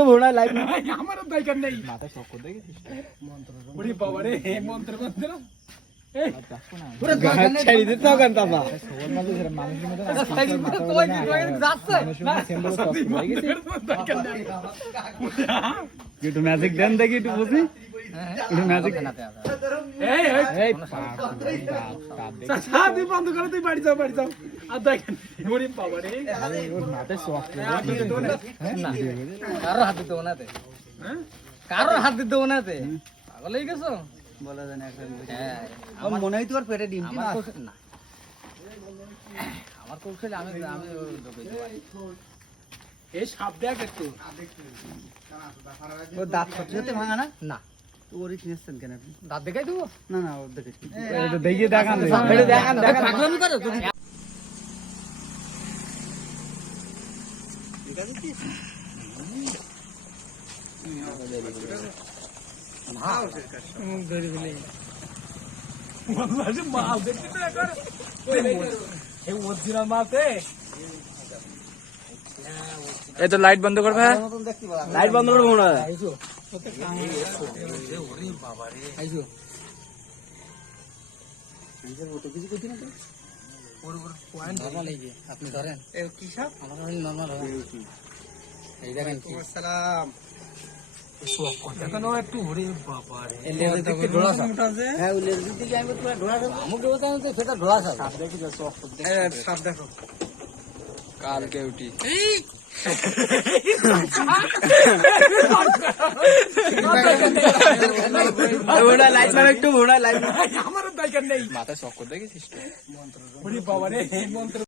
ভোড়া live আমার দরকার নেই মাথা শক করে দেখেছিস মন্ত্র ওরে বাবা রে মন্ত্র মন্ত্র এই পুরো গাছ ছেড়ে দিতে হবে কান্তাবা সবার মাঝে ধরে মানুষের মতো যাচ্ছে না সেন্টার তো হয়ে গেছে একটু ম্যাজিক দেন দেখি একটু বুঝি একটু ম্যাজিক এই এই সাদি বন্ধ করে তুই বাড়ি যাও আর দেখেন ওরে বাবা রে ওর মাথায় শক কারো হাত দিতে ওনাতে কারো হাত দিতে ওনাতে পাগল হয়ে গেছো বলা যায় না হ্যাঁ আমার মনে হয় তোর পেটে ডিম আমার কৌশল না আমার কৌশলে আমি ঢুকে যাই এই সাপ দেখ একটু ও দাঁত সত্যি ভাঙা না না ওরই কিনেছেন কেন আপনি দাঁত দেখাই দেবো না না ওর দেখেছি এটা দেখিয়ে দেখান এটা দেখান পাগলামি করো তুমি মাল দেখতে না কর এই ওজিরা মাতে এই তো লাইট বন্ধ করবে লাইট বন্ধ করবো না আইছো ওরে বাবা রে আইছো নরমাল এই যে আপনি ধরেন কি সাপ আমার কাছে নরমাল হবে এই দেখেন কি সালাম এখনো একটু ওরে বাবা রে এলে দেখতে ঢোলা সাপ হ্যাঁ ওলে দিকে আমি পুরো ঢোলা সাপ আমাকে বলতে তো সেটা ঢোলা সাপ সাপ দেখি তো শক সাপ দেখো কালকে উঠি ভোড়া লাইট নাম একটু ভোড়া লাইট আমার দরকার নেই মাথা শক করে দেখেছিস ওরে বাবা রে মন্ত্র